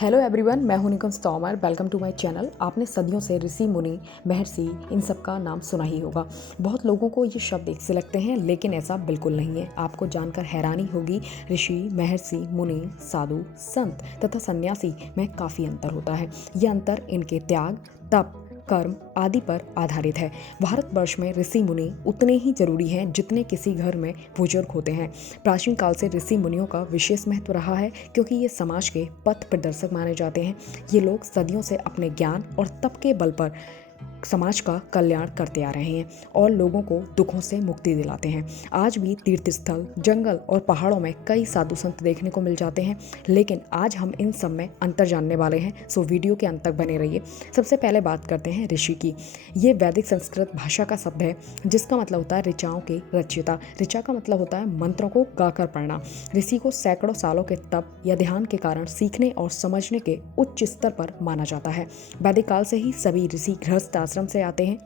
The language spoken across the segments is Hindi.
हेलो एवरीवन, मैं हूं Nikam Tomar. Welcome to my channel. आपने सदियों से ऋषि मुनि, महर्षि इन सब का नाम सुना ही होगा। बहुत लोगों को ये शब्द एक से लगते हैं, लेकिन ऐसा बिल्कुल नहीं है। आपको जानकर हैरानी होगी, ऋषि, महर्षि, मुनि, साधु, संत तथा सन्यासी में काफ़ी अंतर होता है। ये अंतर इनके त्याग, तप, कर्म आदि पर आधारित है। भारतवर्ष में ऋषि मुनि उतने ही जरूरी हैं जितने किसी घर में बुजुर्ग होते हैं। प्राचीन काल से ऋषि मुनियों का विशेष महत्व रहा है, क्योंकि ये समाज के पथ प्रदर्शक माने जाते हैं। ये लोग सदियों से अपने ज्ञान और तप के बल पर समाज का कल्याण करते आ रहे हैं और लोगों को दुखों से मुक्ति दिलाते हैं। आज भी तीर्थस्थल, जंगल और पहाड़ों में कई साधु संत देखने को मिल जाते हैं, लेकिन आज हम इन सब में अंतर जानने वाले हैं। सो वीडियो के अंत तक बने रहिए। सबसे पहले बात करते हैं ऋषि की। ये वैदिक संस्कृत भाषा का शब्द है, जिसका मतलब होता है ऋचाओं के रचयिता। ऋचा का मतलब होता है मंत्रों को गाकर पढ़ना। ऋषि को सैकड़ों सालों के तप या ध्यान के कारण सीखने और समझने के उच्च स्तर पर माना जाता है। वैदिक काल से ही सभी ऋषि गृहस्थ आश्रम से आते हैं।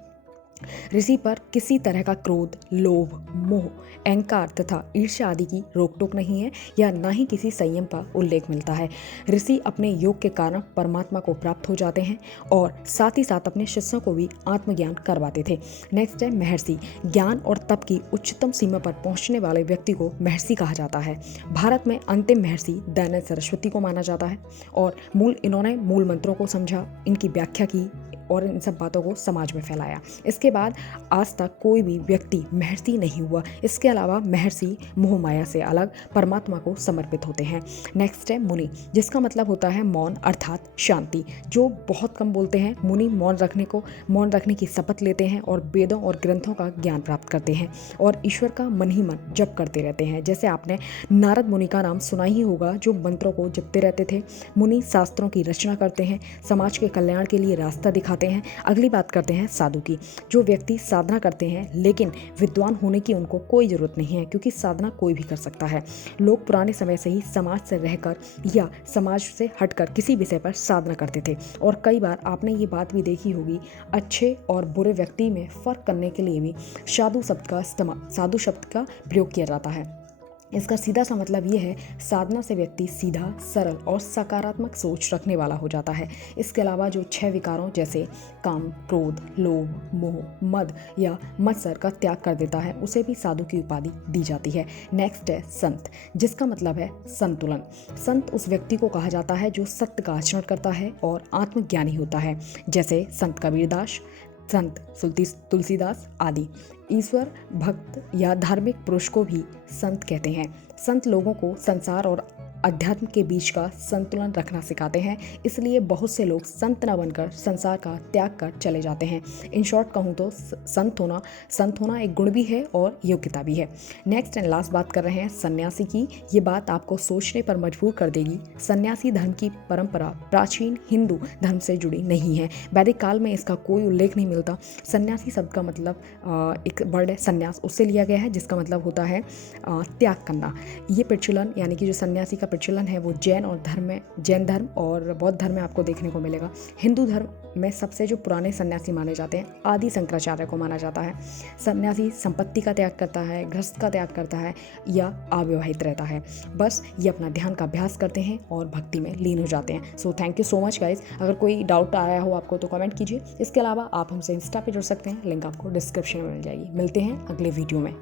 ऋषि पर किसी तरह का क्रोध, लोभ, मोह, अहंकार तथा ईर्ष्या आदि की रोक टोक नहीं है, या ना ही किसी संयम का उल्लेख मिलता है। ऋषि अपने योग के कारण परमात्मा को प्राप्त हो जाते हैं और साथ ही साथ अपने शिष्यों को भी आत्मज्ञान करवाते थे। नेक्स्ट है महर्षि। ज्ञान और तप की उच्चतम सीमा पर पहुंचने वाले व्यक्ति को महर्षि कहा जाता है। भारत में अंतिम महर्षि दयानंद सरस्वती को माना जाता है और इन्होंने मूल मंत्रों को समझा, इनकी व्याख्या की और इन सब बातों को समाज में फैलाया। इसके बाद आज तक कोई भी व्यक्ति महर्षि नहीं हुआ। इसके अलावा महर्षि मोह माया से अलग परमात्मा को समर्पित होते हैं। नेक्स्ट है मुनि, जिसका मतलब होता है मौन अर्थात शांति। जो बहुत कम बोलते हैं। मुनि मौन रखने की शपथ लेते हैं और वेदों और ग्रंथों का ज्ञान प्राप्त करते हैं और ईश्वर का मन ही मन जप करते रहते हैं। जैसे आपने नारद मुनि का नाम सुना ही होगा, जो मंत्रों को जपते रहते थे। मुनि शास्त्रों की रचना करते हैं, समाज के कल्याण के लिए रास्ता दिखाते हैं। अगली बात करते हैं साधु की। जो व्यक्ति साधना करते हैं, लेकिन विद्वान होने की उनको कोई जरूरत नहीं है, क्योंकि साधना कोई भी कर सकता है। लोग पुराने समय से ही समाज से रहकर या समाज से हटकर किसी विषय पर साधना करते थे और कई बार आपने ये बात भी देखी होगी, अच्छे और बुरे व्यक्ति में फर्क करने के लिए भी साधु शब्द का प्रयोग किया जाता है। इसका सीधा सा मतलब ये है, साधना से व्यक्ति सीधा, सरल और सकारात्मक सोच रखने वाला हो जाता है। इसके अलावा जो 6 विकारों जैसे काम, क्रोध, लोभ, मोह, मद या मत्सर का त्याग कर देता है, उसे भी साधु की उपाधि दी जाती है। नेक्स्ट है संत, जिसका मतलब है संतुलन। संत उस व्यक्ति को कहा जाता है जो सत्य का आचरण करता है और आत्मज्ञानी होता है, जैसे संत कबीरदास, संत तुलसीदास आदि। ईश्वर भक्त या धार्मिक पुरुष को भी संत कहते हैं। संत लोगों को संसार और अध्यात्म के बीच का संतुलन रखना सिखाते हैं। इसलिए बहुत से लोग संत न बनकर संसार का त्याग कर चले जाते हैं। इन शॉर्ट कहूँ तो संत होना एक गुण भी है और योग्यता भी है। नेक्स्ट एंड लास्ट बात कर रहे हैं सन्यासी की। ये बात आपको सोचने पर मजबूर कर देगी। सन्यासी धर्म की परंपरा प्राचीन हिंदू धर्म से जुड़ी नहीं है। वैदिक काल में इसका कोई उल्लेख नहीं मिलता। सन्यासी शब्द का मतलब एक वर्ड है संन्यास, उससे लिया गया है, जिसका मतलब होता है त्याग करना। ये प्रचलन यानी कि जो सन्यासी का प्रचलन है वो जैन धर्म और बौद्ध धर्म में आपको देखने को मिलेगा। हिंदू धर्म में सबसे जो पुराने सन्यासी माने जाते हैं, आदि शंकराचार्य को माना जाता है। सन्यासी संपत्ति का त्याग करता है, गृहस्थ का त्याग करता है या अविवाहित रहता है। बस ये अपना ध्यान का अभ्यास करते हैं और भक्ति में लीन हो जाते हैं। So thank you so much guys. अगर कोई डाउट आया हो आपको तो कमेंट कीजिए। इसके अलावा आप हमसे इंस्टा पे जुड़ सकते हैं, लिंक आपको डिस्क्रिप्शन में मिल जाएगी। मिलते हैं अगले वीडियो में।